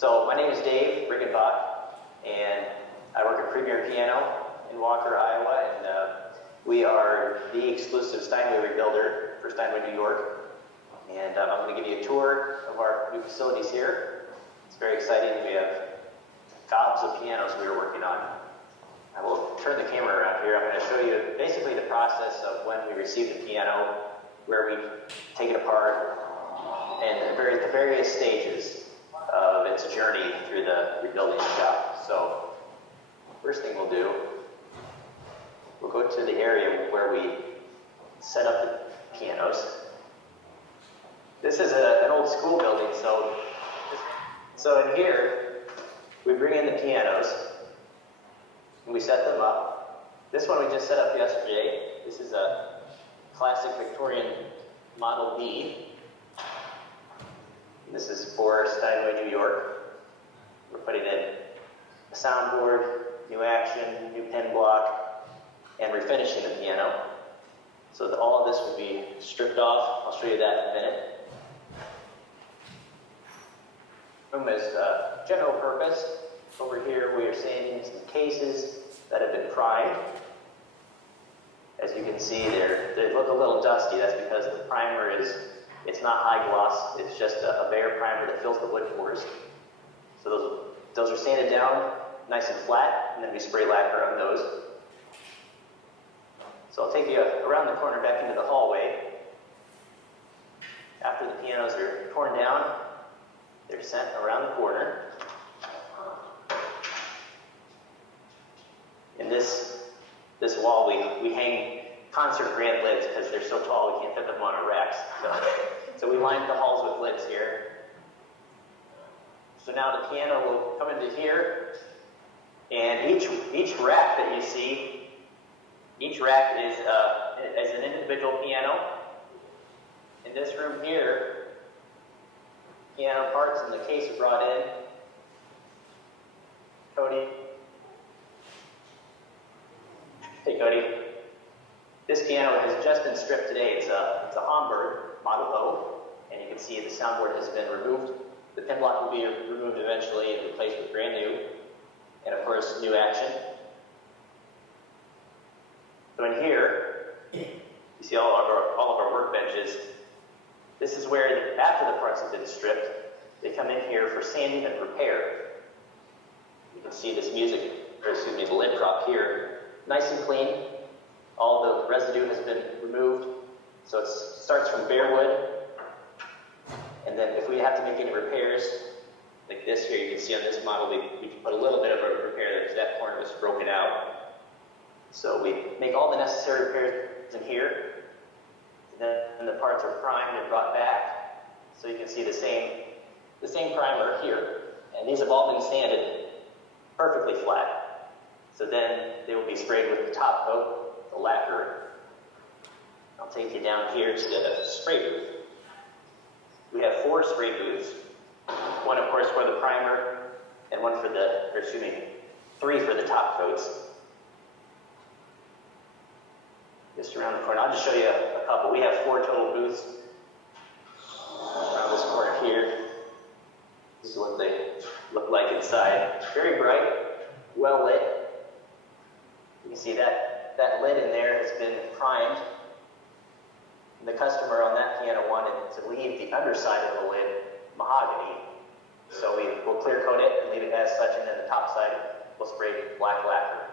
So my name is Dave Riggenbach, and I work at Premier Piano in Walker, Iowa, and we are the exclusive Steinway rebuilder for Steinway, New York. And I'm going to give you a tour of our new facilities here. It's very exciting. We have gobs of pianos we are working on. I will turn the camera around here. I'm going to show you basically the process of when we receive the piano, where we take it apart, and the various stages of its journey through the rebuilding shop. So, first thing we'll do, we'll go to the area where we set up the pianos. This is an old school building, so in here, we bring in the pianos, and we set them up. This one we just set up yesterday. This is a classic Victorian Model B. This is for Steinway, New York. We're putting in a soundboard, new action, new pen block, and refinishing the piano. So that all of this will be stripped off. I'll show you that in a minute. Room is general purpose. Over here we are sanding some cases that have been primed. As you can see, they look a little dusty. That's because the primer it's not high gloss. It's just a bare primer that fills the wood pores. So those are sanded down nice and flat, and then we spray lacquer on those. So I'll take you around the corner back into the hallway. After the pianos are torn down, they're sent around the corner. In this wall, we hang concert grand lids because they're so tall we can't fit them on our racks. So we lined the halls with lids here. So now the piano will come into here, and each rack that you see, each rack is as an individual piano. In this room here, piano parts in the case are brought in. Cody. Hey, Cody. This piano has just been stripped today. It's a Hamburg Model O, and you can see the soundboard has been removed. The pen block will be removed eventually and replaced with brand new, and of course, new action. So in here, you see all of our workbenches. This is where, after the parts have been stripped, they come in here for sanding and repair. You can see the lid prop here, nice and clean. All the residue has been removed. So it starts from bare wood. And then if we have to make any repairs, like this here, you can see on this model, we put a little bit of a repair because that corner was broken out. So we make all the necessary repairs in here. And then the parts are primed and brought back. So you can see the same primer here. And these have all been sanded perfectly flat. So then they will be sprayed with the top coat, the lacquer. I'll take you down here to the spray booth. We have 4 spray booths. One, of course, for the primer, and 3 for the top coats. Just around the corner. I'll just show you a couple. We have 4 total booths around this corner here. This is what they look like inside. Very bright, well lit. You can see that lid in there has been primed. The customer on that piano wanted to leave the underside of the lid mahogany. So we will clear coat it and leave it as such, and then the top side we'll spray black lacquer.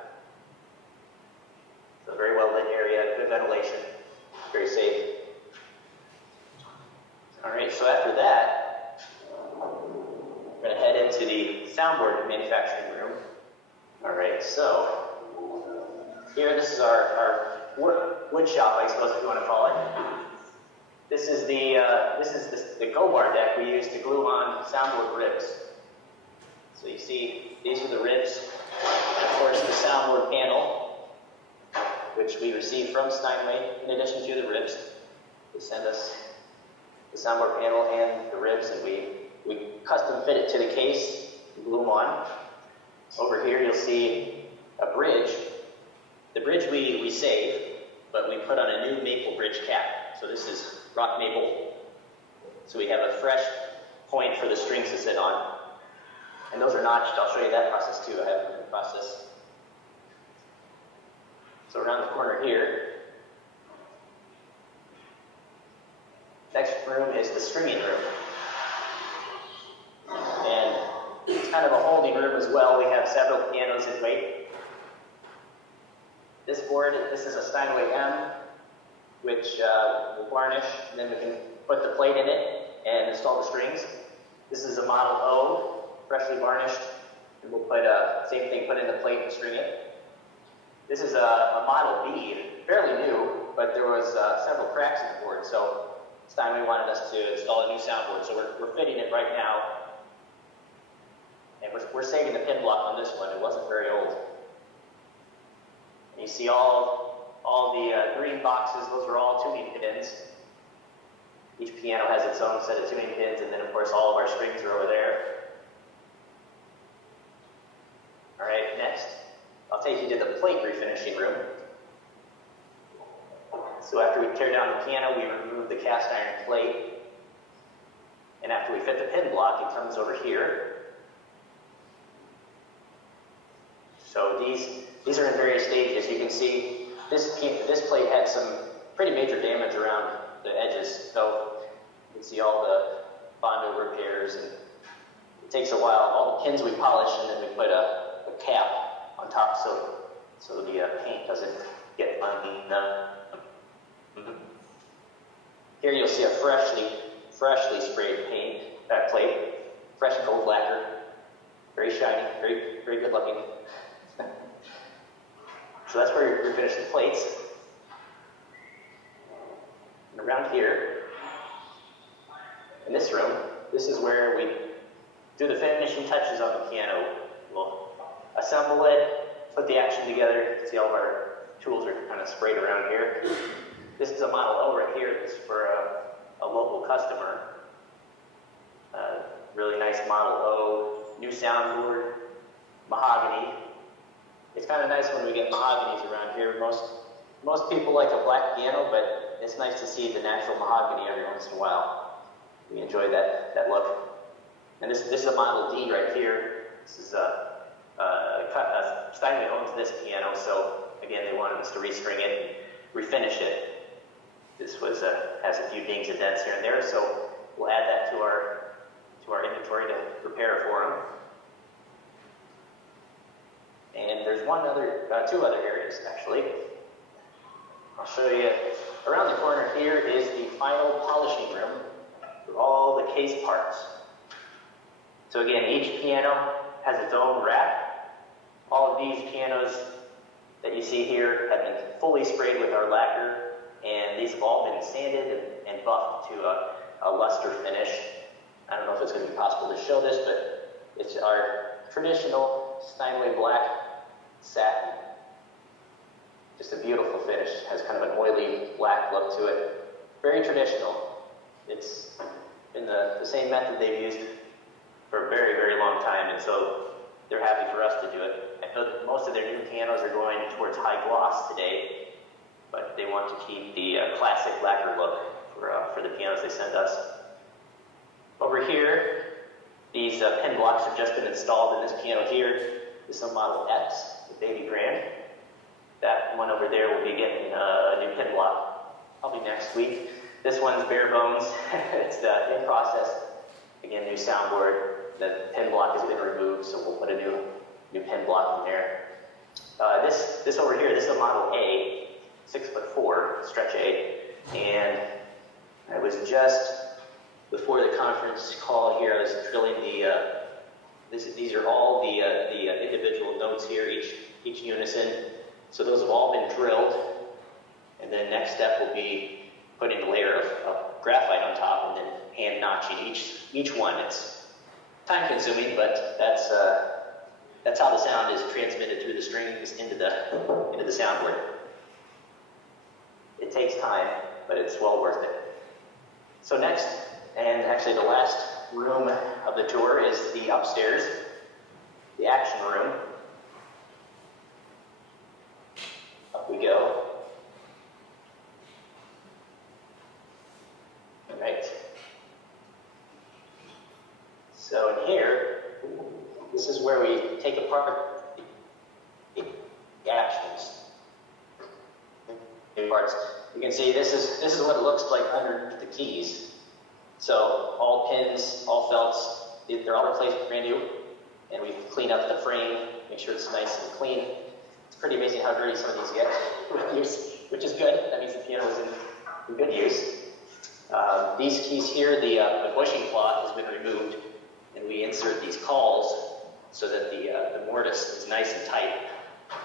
So a very well lit area, good ventilation, very safe. Alright, so after that, we're going to head into the soundboard manufacturing room. Alright, so here, this is our wood shop, I suppose, if you want to call it. This is the go-bar deck we use to glue on soundboard ribs. So you see, these are the ribs. Of course, the soundboard panel, which we receive from Steinway, in addition to the ribs. They send us the soundboard panel and the ribs, and we custom fit it to the case, glue them on. Over here, you'll see a bridge. The bridge we save, but we put on a new maple bridge cap. So this is rock maple. So we have a fresh point for the strings to sit on. And those are notched. I'll show you that process too. I have a process. So around the corner here, next room is the stringing room. And it's kind of a holding room as well. We have several pianos in wait. This board, this is a Steinway M, which we'll varnish, and then we can put the plate in it and install the strings. This is a Model O, freshly varnished, and we'll put same thing, put in the plate and string it. This is a Model B, fairly new, but there was several cracks in the board, so Steinway wanted us to install a new soundboard, so we're fitting it right now. And we're saving the pin block on this one. It wasn't very old. And you see all the green boxes, those are all tuning pins. Each piano has its own set of tuning pins, and then of course all of our strings are over there. All right, next, I'll take you to the plate refinishing room. So after we tear down the piano, we remove the cast iron plate. And after we fit the pin block, it comes over here. So these are in various stages. You can see this plate had some pretty major damage around the edges. So you can see all the Bondo repairs, and it takes a while. All the pins we polish, and then we put a cap on top so the paint doesn't get uneven. Here you'll see a freshly sprayed paint plate, fresh gold lacquer, very shiny, very good looking. So that's where we finish the plates. And around here, in this room, this is where we do the finishing touches on the piano. We'll assemble it, put the action together. See, all of our tools are kind of sprayed around here. This is a Model O right here. This is for a local customer. Really nice Model O, new soundboard, mahogany. It's kind of nice when we get mahoganies around here. Most people like a black piano, but it's nice to see the natural mahogany every once in a while. We enjoy that look. And this is a Model D right here. This is Steinway owns this piano, so again they wanted us to restring it and refinish it. This was has a few dings and dents here and there, so we'll add that to our inventory to prepare for them. And there's two other areas actually. I'll show you. Around the corner here is the final polishing room for all the case parts. So again, each piano has its own rack. All of these pianos that you see here have been fully sprayed with our lacquer, and these have all been sanded and buffed to a luster finish. I don't know if it's going to be possible to show this, but it's our traditional Steinway black satin. Just a beautiful finish. It has kind of an oily black look to it. Very traditional. It's been the same method they've used for a very, very long time, and so they're happy for us to do it. I know that most of their new pianos are going towards high gloss today, but they want to keep the classic lacquer look for the pianos they send us. Over here, these pin blocks have just been installed in this piano here. This is a Model X, the baby grand. That one over there will be getting a new pin block probably next week. This one's bare bones. It's in process. Again, new soundboard. The pin block has been removed, so we'll put a new pin block in there. This over here, this is a Model A, 6'4", stretch A, and I was just before the conference call here. I was drilling these are all the individual notes here, each unison. So those have all been drilled, and then next step will be putting a layer of graphite on top and then hand notching each one. It's time consuming, but that's how the sound is transmitted through the strings into the soundboard. It takes time, but it's well worth it. So next, and actually the last room of the tour, is the upstairs, the action room. Up we go. All right. So in here, This is where we take apart the actions. Parts. You can see this is what it looks like under the keys. So all pins, all felts, they're all replaced brand new, and we clean up the frame, make sure it's nice and clean. It's pretty amazing how dirty some of these get, which is good. That means the piano is in good use. These keys here, the bushing cloth has been removed, and we insert these cawls so that the mortise is nice and tight,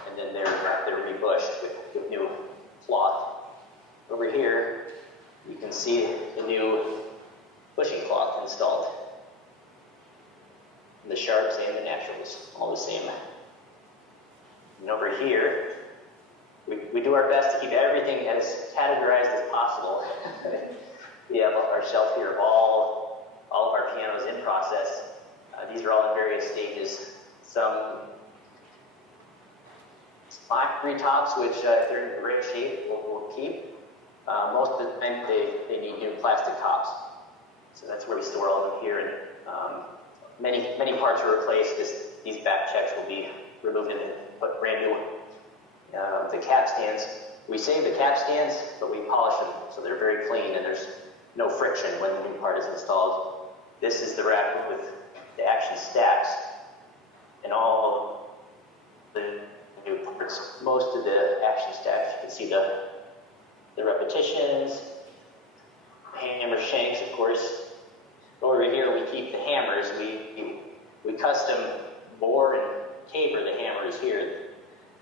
and then they're rebushed with new cloth. Over here, you can see the new bushing cloth installed. And the sharps and the naturals, all the same. And over here, we do our best to keep everything as categorized as possible. We have our shelf here of all of our pianos in process. These are all in various stages. Some factory tops, which if they're in great shape, we'll keep. Most of the time, they need new plastic tops. So that's where we store all of them here. And many parts are replaced. These back checks will be removed and put brand new. The cap stands, we save the cap stands, but we polish them so they're very clean and there's no friction when the new part is installed. This is the rack with the action stacks and all the new parts. Most of the action stacks, you can see the repetitions, hammer shanks, of course. Over here, we keep the hammers. We custom bore and caber the hammers here.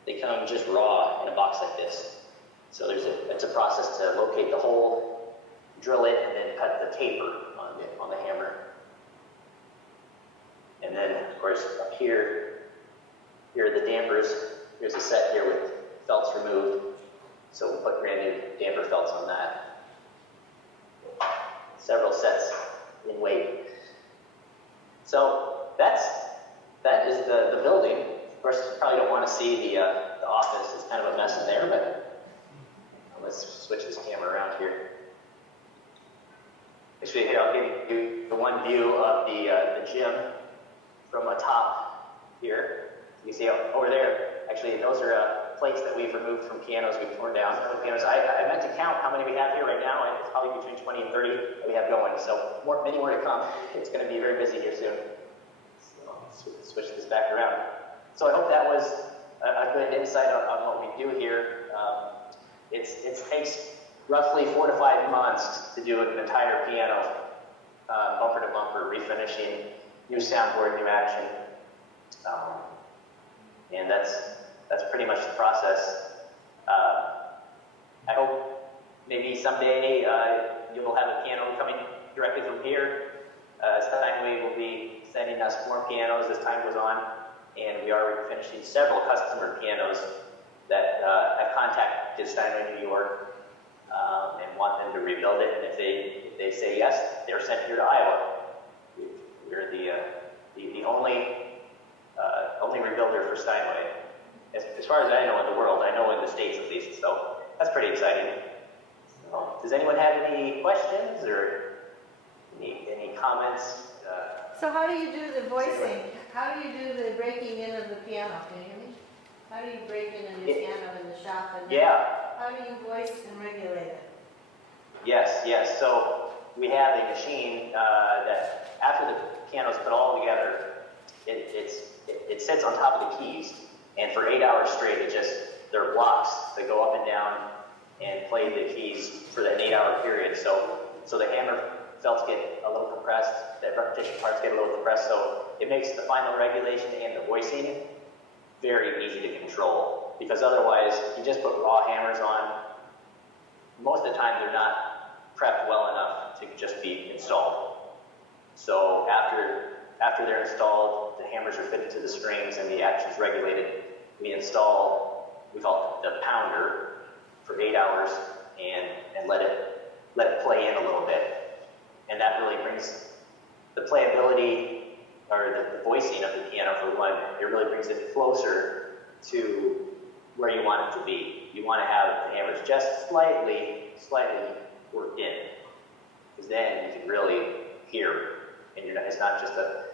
They come just raw in a box like this. So it's a process to locate the hole, drill it, and then cut the taper on the hammer. And then, of course, up here are the dampers. Here's a set here with felts removed. So we'll put brand new damper felts on that. Several sets in weight. So that is the building. Of course, you probably don't want to see the office. It's kind of a mess in there, but let's switch this camera around here. Actually, here I'll give you the one view of the gym from atop here. You see over there, actually those are plates that we've removed from pianos we've torn down. Pianos. I meant to count how many we have here right now. It's probably between 20 and 30 that we have going. So many more to come. It's going to be very busy here soon. So let's switch this back around. So I hope that was a good insight on what we do here. It takes roughly 4 to 5 months to do an entire piano, bumper to bumper, refinishing, new soundboard, new action. And that's pretty much the process. I hope maybe someday you'll have a piano coming directly from here. Steinway will be sending us more pianos as time goes on, and we are finishing several customer pianos that have contacted Steinway New York and want them to rebuild it. And if they say yes, they're sent here to Iowa. We're the only rebuilder for Steinway. As far as I know in the world, I know in the States at least, so that's pretty exciting. So, does anyone have any questions or any comments? So how do you do the voicing? How do you do the breaking in of the piano? Can you hear me? How do you break in a new piano in the shop? And how do you voice and regulate it? Yes. So we have a machine that after the piano's put all together, it sits on top of the keys, and for 8 hours straight, there are blocks that go up and down and play the keys for that 8-hour period. So the hammer felts get a little compressed, the repetition parts get a little compressed, so it makes the final regulation and the voicing very easy to control. Because otherwise, if you just put raw hammers on, most of the time they're not prepped well enough to just be installed. So after they're installed, the hammers are fitted to the strings and the action's regulated. We install, we call it the pounder, for 8 hours and let it play in a little bit. And that really brings the playability or the voicing of the piano, for one, it really brings it closer to where you want it to be. You want to have the hammers just slightly worked in, because then you can really hear, and it's not just a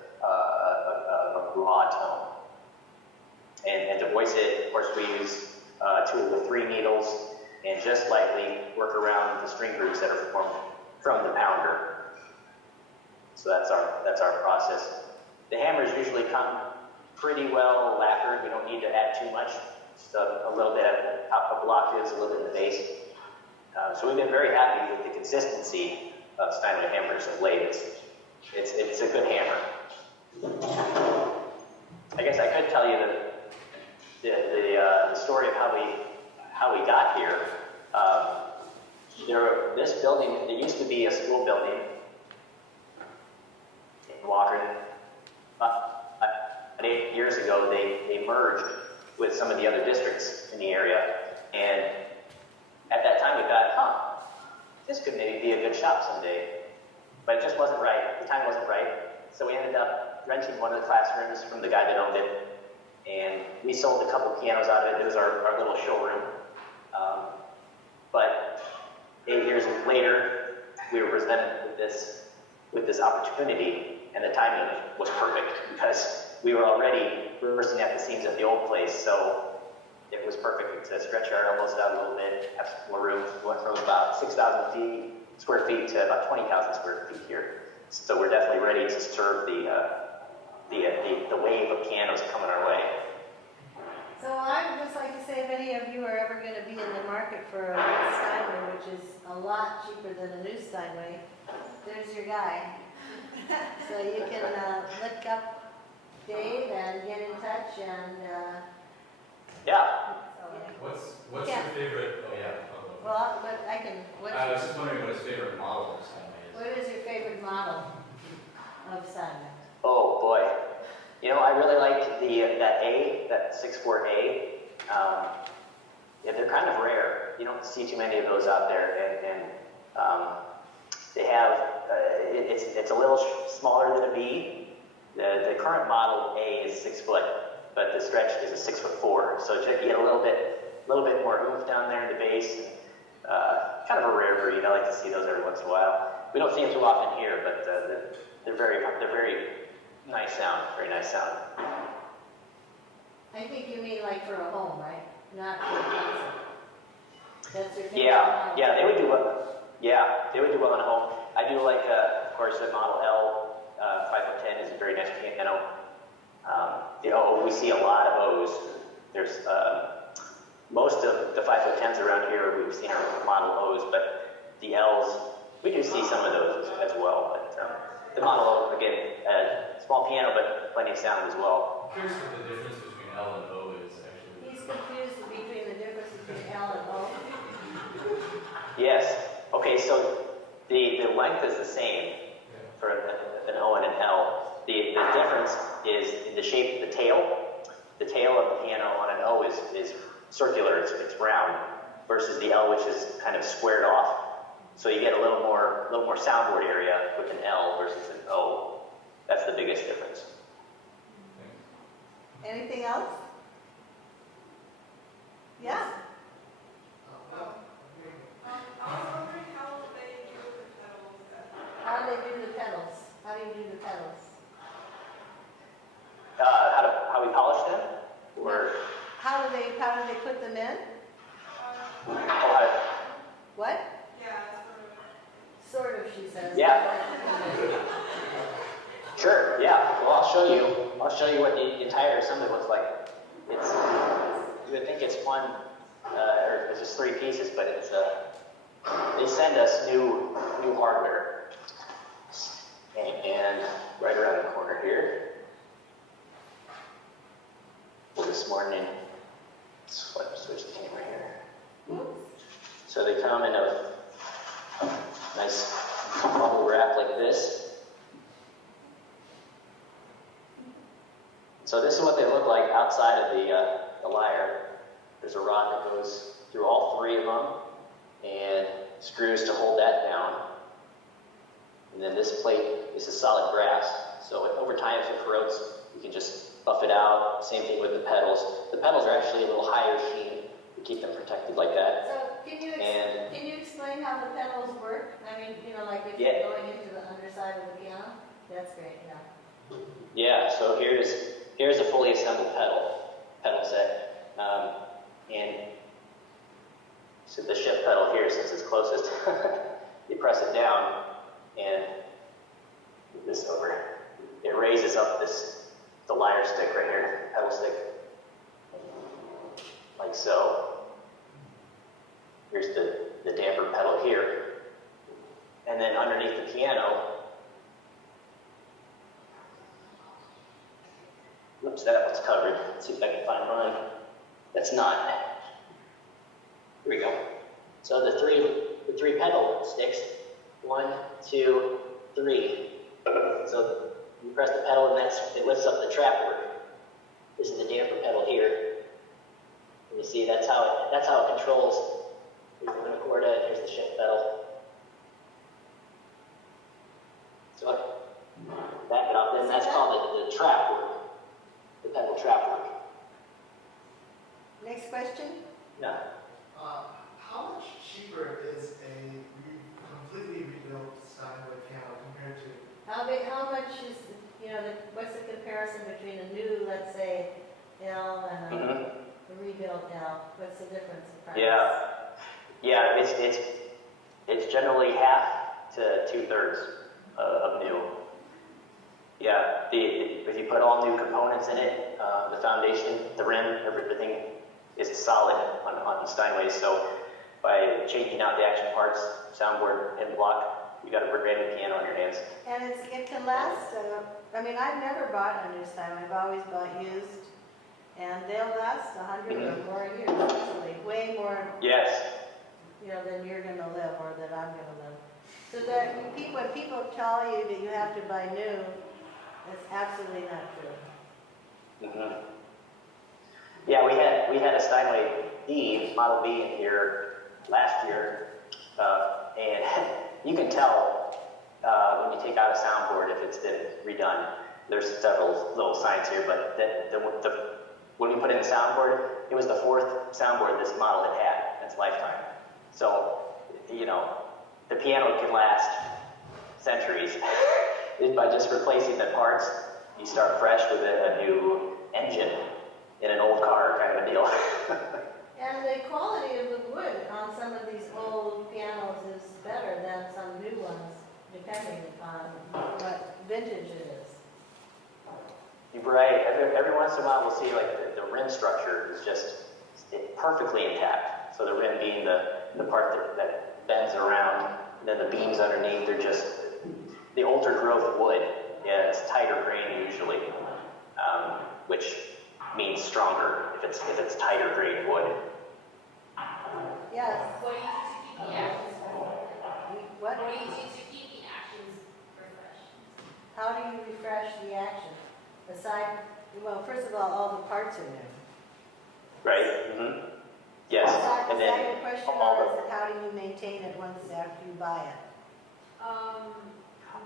raw tone. And to voice it, of course, we use a tool with 3 needles and just lightly work around the string grooves that are formed from the pounder. So that's our process. The hammers usually come pretty well lacquered. We don't need to add too much. Just a little bit at the blockages, a little bit in the base. So we've been very happy with the consistency of Steinway hammers of late. It's a good hammer. I guess I could tell you the story of how we got here. This building, it used to be a school building in Walker. 8 years ago, they merged with some of the other districts in the area, and at that time we thought, this could maybe be a good shop someday, but it just wasn't right. The time wasn't right, so we ended up renting one of the classrooms from the guy that owned it, and we sold a couple pianos out of it. It was our little showroom. But 8 years later, we were presented with this opportunity, and the timing was perfect because we were already bursting at the seams at the old place, so it was perfect to stretch our elbows out a little bit, have some more room. We went from about 6,000 square feet to about 20,000 square feet here. So we're definitely ready to serve the wave of pianos coming our way. So I would just like to say, if any of you are ever going to be in the market for a Steinway, which is a lot cheaper than a new Steinway, there's your guy. So you can look up Dave and get in touch and... Yeah. What's your favorite? Oh yeah. Well, but I can... I was just wondering what his favorite model of Steinway is. What is your favorite model of Steinway? Oh boy. You know, I really like that 6/4A. Yeah, they're kind of rare. You don't see too many of those out there, and they have it's a little smaller than a B. The current model A is 6 foot, but the stretch is a 6'4". So you get a little bit more oomph down there in the base. Kind of a rare breed. I like to see those every once in a while. We don't see them too often here, but they're very nice sound. Very nice sound. I think you mean like for a home, right? Not for a concert. That's your favorite Yeah, model? yeah, they would do well. Yeah, they would do well in a home. I do like, of course, the Model L 5'10" is a very nice piano. The O, we see a lot of O's. There's most of the 5'10s around here we've seen are Model O's, but the L's, we do see some of those as well. But the Model O, again, small piano, but plenty of sound as well. I'm curious what the difference between L and O is, actually. He's confused between the difference between L and O. Yes. Okay, so the length is the same for an O and an L. The difference is in the shape of the tail. The tail of the piano on an O is circular, it's round, versus the L, which is kind of squared off. So you get a little more soundboard area with an L versus an O. That's the biggest difference. Anything else? Yeah? I was wondering how they do the pedals. How do they do the pedals? How do you do the pedals? How we polish them? Or How do they put them in? What? Yeah, Sort of, she says. Yeah. Sure, yeah. Well, I'll show you what the entire assembly looks like. You would think it's one, or it's just 3 pieces, but it's they send us new hardware. And right around the corner here, this morning, switch the camera here. So they come in a nice bubble wrap like this. So this is what they look like outside of the lyre. There's a rod that goes through all 3 of them and screws to hold that down. And then this plate, this is solid brass. So over time, if it corrodes, you can just buff it out. Same thing with the pedals. The pedals are actually a little higher sheen to keep them protected like that. So can you explain how the pedals work? I mean, like if you're going into the underside of the piano? That's great, yeah. Yeah, so here's here's a fully assembled pedal set. And so the shift pedal here, since it's closest, you press it down and move this over. It raises up the lyre stick right here, pedal stick, like so. Here's the damper pedal here. And then underneath the piano, whoops, that one's covered. Let's see if I can find mine. That's not. Here we go. So the three pedal sticks, 1, 2, 3. So you press the pedal and it lifts up the trap work. This is the damper pedal here. And you see that's how it controls. Here's the Unicorda, here's the shift pedal. So back it up, then that's called the trap work. The pedal trap work. Next question? Yeah. How much cheaper is a completely rebuilt Steinway piano compared to? How much is, what's the comparison between a new, let's say, L and a rebuilt L? What's the difference in price? Yeah, it's generally half to 2/3 of new. Yeah, if you put all new components in it, the foundation, the rim, everything is solid on Steinway. So by changing out the action parts, soundboard, and block, you got a brand new piano on your hands. And it can last, I've never bought a new Steinway, I've always bought used, and they'll last 100 or more years, easily, way more, Yes. than you're gonna live, or that I'm gonna live. So that, when people tell you that you have to buy new, that's absolutely not true. Yeah, we had a Steinway D, Model B in here last year, and you can tell when you take out a soundboard if it's been redone. There's several little signs here, but when we put in the soundboard, it was the 4th soundboard this model had in its lifetime. So, the piano can last centuries. By just replacing the parts, you start fresh with a new engine in an old car kind of a deal. And the quality of the wood on some of these old pianos is better than some new ones, depending on what vintage it is. You're right. Every once in a while, we'll see like the rim structure is just perfectly intact. So the rim being the part that bends around, and then the beams underneath are just the older growth wood. Yeah, it's tighter grain usually, which means stronger if it's tighter grain wood. Yes. What do you do to keep the actions fresh? What? What do you do to keep the actions fresh? How do you refresh the action? First of all the parts are new. Right? Yes. And The then second question all is, how do you maintain it once after you buy it?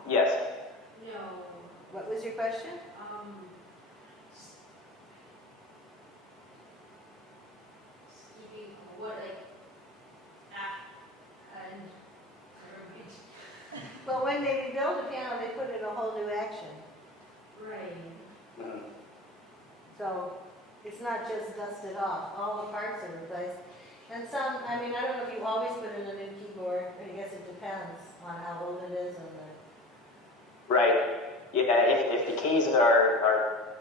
Yes. No. What was your question? Keeping what, and Well, when they rebuild a piano, they put in a whole new action. right. So it's not just dusted off. All the parts are replaced. And some, I don't know if you always put in a new keyboard. I guess it depends on how old it is and Right. Yeah. If the keys are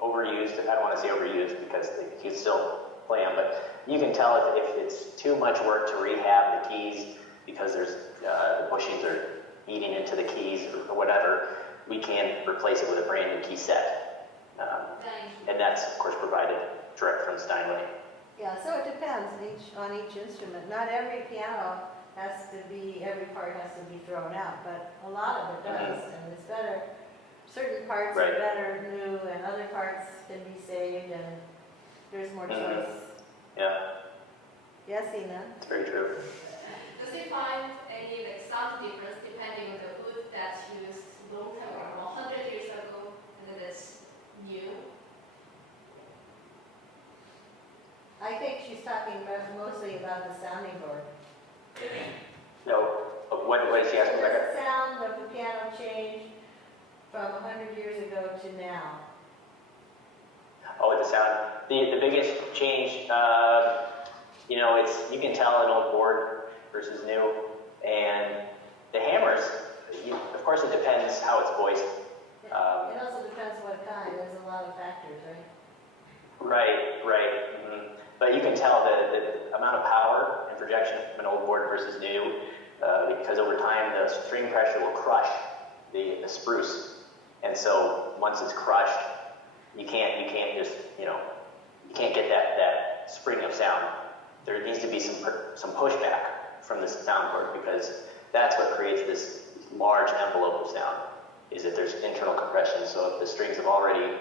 overused, I don't want to say overused because you can still play them, but you can tell if it's too much work to rehab the keys because there's the bushings are eating into the keys or whatever. We can replace it with a brand new key set, and that's of course provided direct from Steinway. yeah. So it depends on each instrument. Not every piano every part has to be thrown out, but a lot of it does, and it's better. Certain parts are better new, and other parts can be saved, and there's more choice. Yeah, Yes, Ina? it's very true. Does it find any sound difference depending on the wood that's used long time ago, 100 years ago, and then it's new? I think she's talking mostly about the sounding board. No, what is she asking, Does Rebecca? the sound of the piano change from 100 years ago to now? Oh, the sound. The biggest change, you know, you can tell an old board versus new, and the hammers. Of course, it depends how it's voiced. It also depends what kind. There's a lot of factors, right? Right. But you can tell the amount of power and projection from an old board versus new, because over time the string pressure will crush the spruce, and so once it's crushed, you can't just, you know, you can't get that spring of sound. There needs to be some pushback from the soundboard, because that's what creates this large envelope of sound, is that there's internal compression. So if the strings have already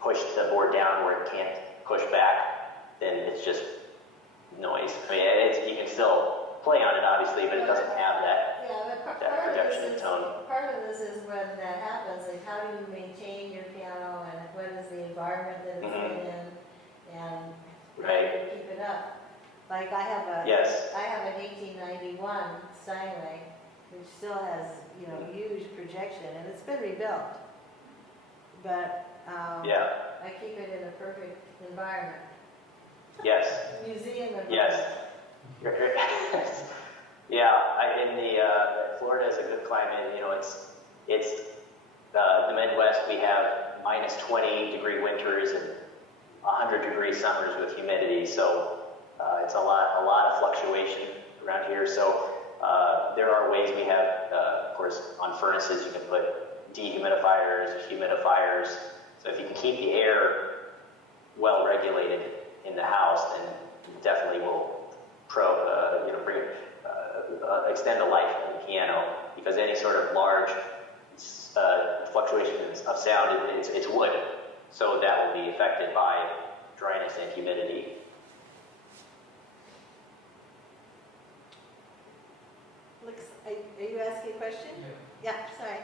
pushed the board down where it can't push back, then it's just noise. I mean, you can still play on it, obviously, but it doesn't have that. Yeah, but that projection and tone. Part of this is when that happens, like how do you maintain your piano, and what is the environment that it's in, and how do you keep it up? Like I have an 1891 Steinway, which still has, you know, huge projection, and it's been rebuilt. But I keep it in a perfect environment. Yes. Museum environment. Yes. Florida is a good climate. You know, it's the Midwest. We have minus 20-degree winters and 100-degree summers with humidity. So it's a lot of fluctuation around here. So there are ways we have, of course, on furnaces you can put dehumidifiers, humidifiers. So if you can keep the air well regulated in the house, then it definitely will extend the life of the piano, because any sort of large fluctuations of sound, it's wood, so that will be affected by dryness and humidity. Are you asking a question? Yeah. Yeah, sorry.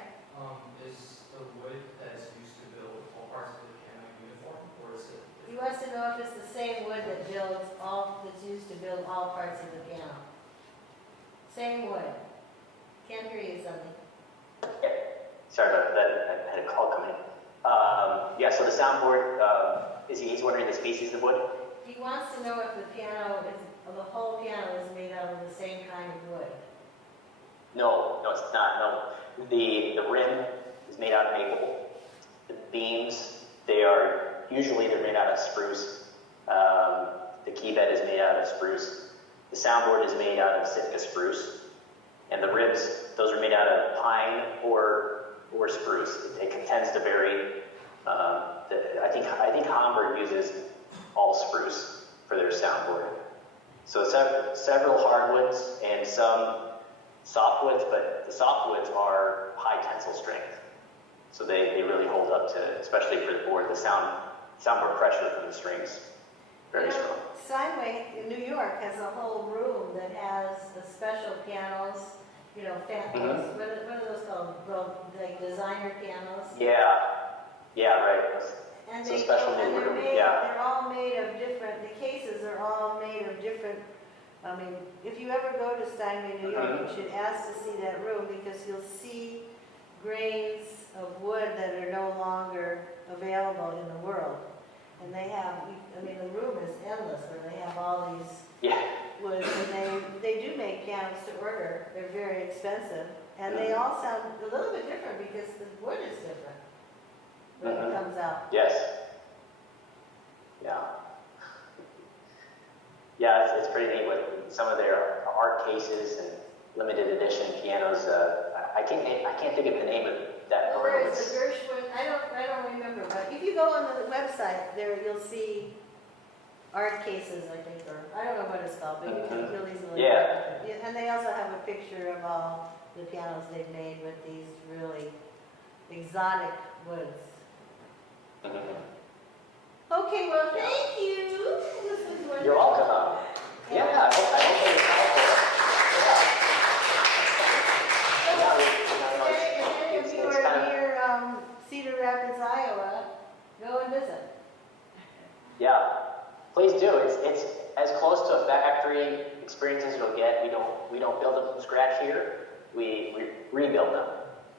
Is the wood that is used to build all parts of the piano uniform, or is it? He wants to know if it's the same wood that's used to build all parts of the piano. Same wood. Can't hear you, something. Sorry about that. I had a call coming in. So the soundboard, he's wondering the species of wood? He wants to know if the whole piano is made out of the same kind of wood. No, it's not. No, the rim is made out of maple. The beams, they're made out of spruce. The key bed is made out of spruce. The soundboard is made out of Sitka spruce, and the ribs, those are made out of pine or spruce. It tends to vary. I think Hamburg uses all spruce for their soundboard. So several hardwoods and some softwoods, but the softwoods are high tensile strength, so they really hold up to, especially for the board, the soundboard pressure from the strings, very strong. Steinway in New York has a whole room that has the special pianos, you know, what are those called? Well, like designer pianos. Yeah, right. And it's a special new room. They're all made of different. The cases are all made of different. I mean, if you ever go to Steinway, New York, you should ask to see that room, because you'll see grains of wood that are no longer available in the world. And they have, the room is endless, where they have all these woods, and they do make pianos to order. They're very expensive, and they all sound a little bit different because the wood is different when it comes out. Yes. Yeah, it's pretty neat with some of their art cases and limited edition pianos. I can't think of the name of that. Well, there's the Gershwin. I don't remember, but if you go on the website, there you'll see art cases, I think, or I don't know what it's called, but you'll easily. Yeah. And they also have a picture of all the pianos they've made with these really exotic woods. Okay, well, thank you. This was wonderful. You're welcome. I hope it was helpful. If you are near Cedar Rapids, Iowa, go and visit. Yeah, please do. It's as close to a factory experience as you'll get. We don't build them from scratch here. We rebuild them.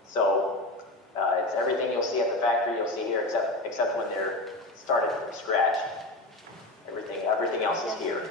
So it's everything you'll see at the factory, you'll see here, except when they're started from scratch. Everything else is here.